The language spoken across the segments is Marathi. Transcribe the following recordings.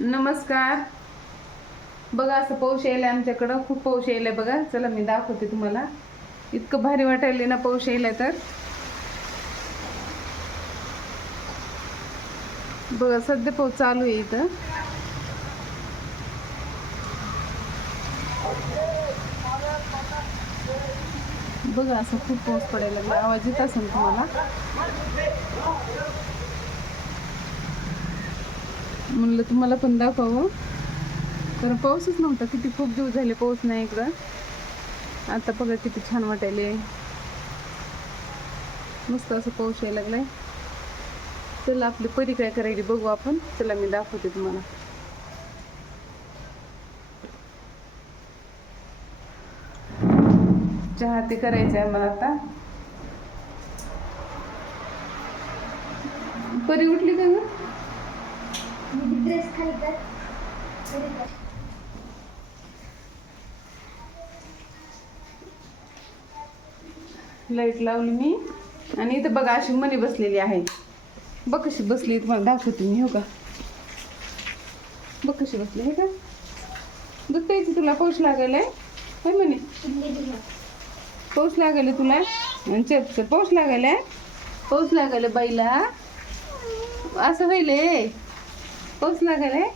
नमस्कार. बघा असं पाऊस यायला आमच्याकडं, खूप पाऊस यायला बघा. चला मी दाखवते तुम्हाला. इतकं भारी वाटायला ना पाऊस यायला. तर बघा सध्या पाऊस चालू आहे इथं. बघा असं खूप पाऊस पडायला लागला. आवाज येत असेल तुम्हाला. म्हणलं तुम्हाला पण दाखवावं, कारण पाऊसच नव्हता. किती खूप दिवस झाले पाऊस नाही इकडं. आता बघा किती छान वाटायले. मस्त असं पाऊस यायला लागलाय. चला आपली परी काय करायची बघू आपण. चला मी दाखवते तुम्हाला. चहा ते करायचं आहे मला आता. परी उठली का ग? ड्रेस खाली कर. लाईट लावली मी. आणि इथं बघा अशी मणी बसलेली आहे. बघ कशी बसली, तुम्हाला दाखवते मी. हो का, बघ कशी बसली आहे का. दूध प्यायची तुला? पाऊस लागायलाय काय म्हणे? पाऊस लागायला तुला? चल पाऊस लागायलाय. पाऊस लागायला बाईला. असं व्हायले पाऊस लागायलाय.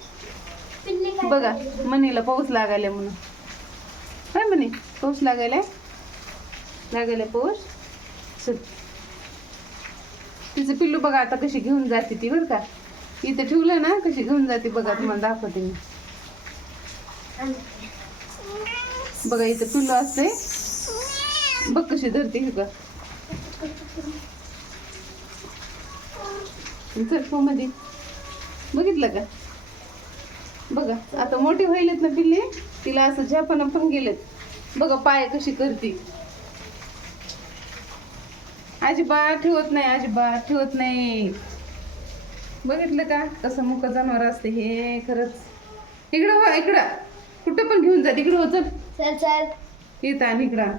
बघा मनीला पाऊस लागायला म्हणून. काय म्हणे? पाऊस लागायलाय. लागायला पाऊस. चल तिचं पिल्लू बघा आता कशी घेऊन जाते ती. बरं का, इथं ठेवलं ना कशी घेऊन जाते बघा. तुम्हाला दाखवते मी. बघा इथं पिल्लू असते. बघ कशी धरते. हे का चल मध्ये बघितलं का. बघा आता मोठे व्हायलेत ना पिल्ले. तिला असं झेपानं पण गेलेत. बघा पाय कशी करते. अजिबात ठेवत नाही, अजिबात ठेवत नाही. बघितलं का कसं मुक जनावर असते हे. खरंच. इकडं हो, इकडं कुठं पण घेऊन जा. इकडं हो, चल चल चल. येत आणि इकडं.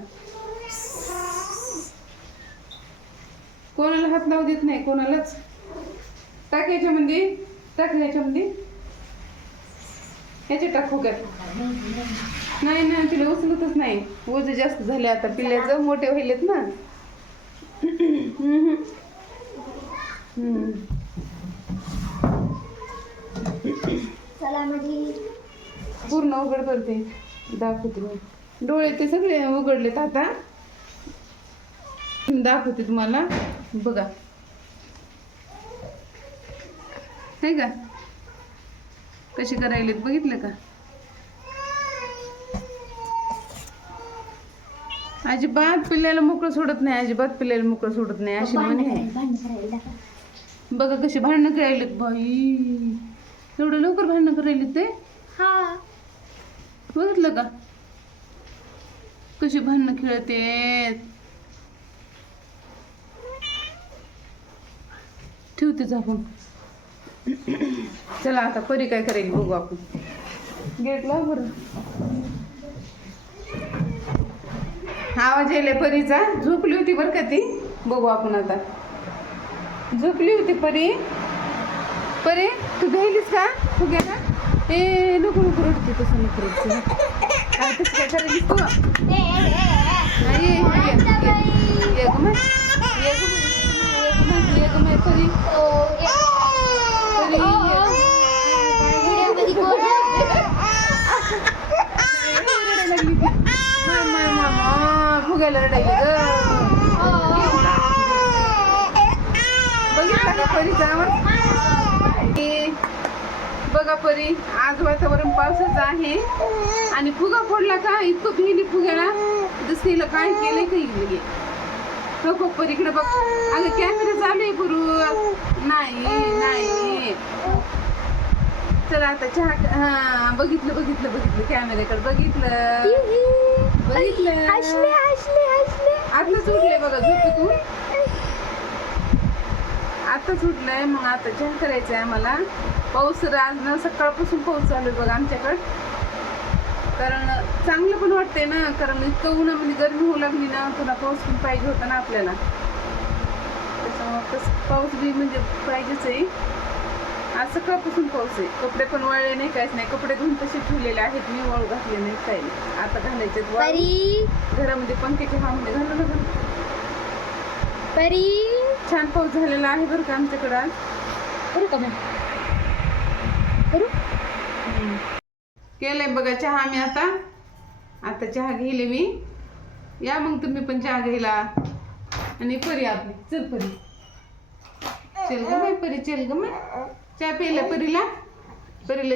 कोणाला हात लावू देत नाही, कोणालाच. टाक याच्यामध्ये, टाक याच्यामध्ये. ह्याच्या टाक खोक्यात. नाही ना तिला उचलतच नाही. ओझं जास्त झाले आता पिल्ल्याचं. मोठे व्हायलेत ना. चला मध्ये पूर्ण उघड करते, दाखवते मी. डोळे ते सगळे उघडलेत आता. दाखवते तुम्हाला. बघा हे का कशी करायलेत. बघितलं का. अजिबात पिल्ल्याला मोकळं सोडत नाही. अजिबात पिल्ल्याला मोकळं सोडत नाही अशी म्हणे आहे. बघा कशी भांडणं करायलेत बाई. एवढं लवकर भांडणं करायलेत ते. हा बघितलं का कशी भांडणं खेळतेत. ठेवते झाकून. चला आता परी काय करायची बघू आपण. गेट लाव बरं. आवाज यायला परीचा. झोपली होती बरं का ती. बघू आपण आता. झोपली होती परी. परी तू घ्यायलीस का फुग्याला? ए नको नको रडते. तसं नको रडते. तसं काय करायलीस तू? ये ग माय, ये ग माय, ये ग माय परी. परी फुग्याला रडायली ग. बघितला का परीचा आवाज. बघा परी आज वातावरण पावसाचं आहे आणि फुगा फोडला का. इतकं भिली फुग्याला. दुसरीला काय केलंय का इकडे. नको परी इकडे बघ. अगं कॅमेरा चालू आहे करू. नाही नाही. चला आता चहा. हा बघितलं बघितलं बघितलं. कॅमेऱ्याकडे बघितलं बघितलं. आताच उठले बघा झोपेतून. आताच उठलंय. मग आता चहा करायचं आहे आम्हाला. पाऊस आज ना सकाळपासून पाऊस चालू आहे बघा आमच्याकडं. कारण चांगलं पण वाटतंय ना. कारण इतकं उन्हामध्ये गरमी होऊ लागली ना. पुन्हा पाऊस पण पाहिजे होता ना आपल्याला. त्याच्यामुळं तसं पाऊस बी म्हणजे पाहिजेच आहे. आज सकाळपासून पाऊस आहे. कपडे पण वाळले नाही, काहीच नाही. कपडे धुवून तसे ठेवलेले आहेत मी, वाळू घातले नाही, काही नाही. आता घालायचे परी घरामध्ये पंख्याच्या हवामध्ये घालू नका. परी छान पाऊस झालेला आहे बरं का आमच्याकडं आज. करू का मग करू केलंय बघा चहा मी आता चहा घेले मी. या मग तुम्ही पण चहा घ्यायला. आणि परी आपली चल परी, चल ग बाई परी, चल ग बाई. चहा प्यायला परीला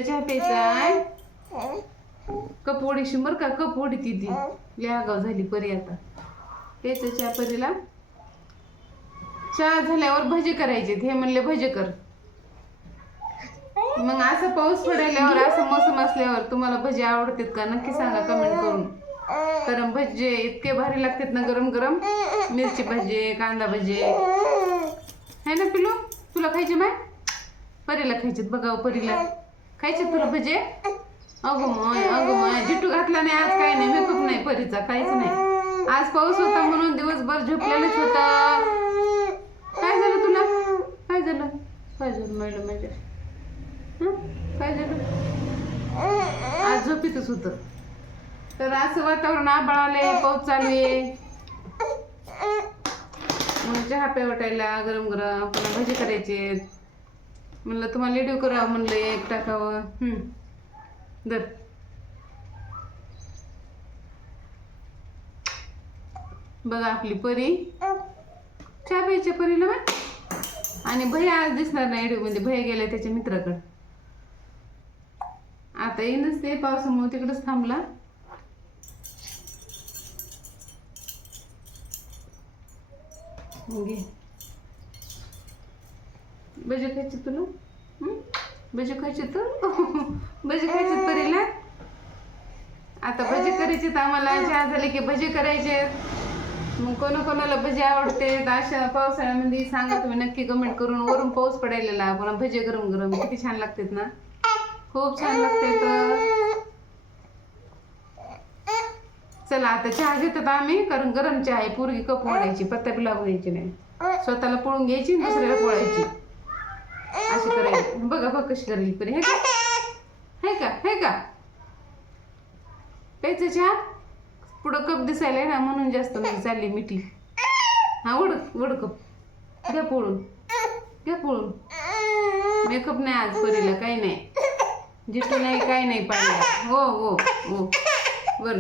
चहा प्यायचा आहे. कप ओढीशी बरं का, कप ओढी ती लय आगाव झाली परी. आता प्यायचं चहा परीला. चहा झाल्यावर भजे करायचे, हे म्हणले भजे कर. मग असं पाऊस पडल्यावर, असं मोसम असल्यावर तुम्हाला भजे आवडतात का नक्की सांगा कमेंट करून. कारण भजे इतके भारी लागतात ना गरम गरम. मिरची भजे, कांदा भजे है ना पिलू. तुला खायचे माय? परीला खायचेत बघा. परीला खायचे तुला भजे? अगं माय जिटू घातला नाही आज, काही नाही, मेकअप नाही परीचा, काहीच नाही. आज पाऊस होता म्हणून दिवसभर झोपलेलंच होता. काय झालं तुला? काय झालं मॅडम माझ्या? काय झालं? आज झोपीतच होतं. तर असं वातावरण आभाळ आलंय, पाऊस चालू आहे. मग चहा प्या वाटायला गरम गरम. पुन्हा भजी करायचे. म्हणलं तुम्हाला व्हिडिओ करावं, म्हणलं एक टाकावं. दर बघा आपली परी चहा प्यायच्या परीला बा. आणि भैया आज दिसणार नाही व्हिडिओ मध्ये, भैया गेलाय त्याच्या मित्राकडे. आता येईनच ते, पावसामुळे तिकडेच थांबला. घे भजे खायचे तुला? भजे खायचे तर भजे खायचे परीला. आता भजे करायचे तर आम्हाला. चहा झाले की भजे करायचे. मग कोणाला भजी आवडते अशा पावसाळ्यामध्ये सांगा तुम्ही नक्की कमेंट करून. वरून पाऊस पडायला पुन्हा भजे गरम गरम किती छान लागतात ना, खूप छान लागते. तर चला आता चहा घेतात आम्ही, कारण गरम चहा आहे. पोरगी कप ओढायची, पत्ता बी लागू द्यायची नाही. स्वतःला पोळून घ्यायची, दुसऱ्याला पोळायची, अशी करायची. बघा कशी करेल परी. हे का प्यायचं चहा? पुढं कप दिसायला ना म्हणून जास्त म्हणजे चालली मिठी. हा वड कप घ्या पोळून. मेकअप नाही आज परीला, काही नाही, जिटू नाही, काही नाही पाहिजे. हो बरं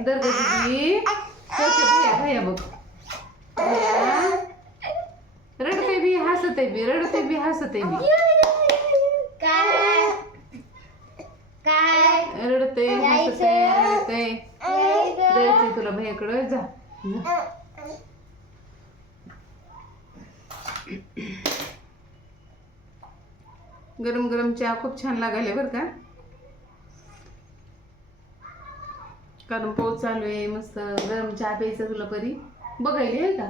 दर दीदी. भैया बघ, रडते बी हसते बी, रडते जायचंय तुला भैयाकडे. जा गरम गरम चहा खूप छान लागायला बरं का, कारण पाऊस चालू आहे. मस्त गरम चहा प्यायचं तुला परी. बघायली आहे का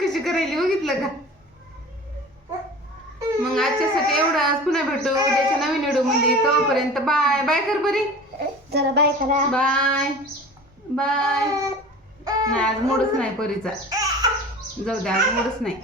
कशी करायली, बघितलं का? मग आजच्यासाठी एवढं. पुन्हा भेटू उद्याच्या नवीन व्हिडिओ मध्ये. तोपर्यंत बाय बाय कर परी. चला बाय करा. बाय. नाही आज मूडच नाही परीचा. जाऊ दे, आज मूडच नाही.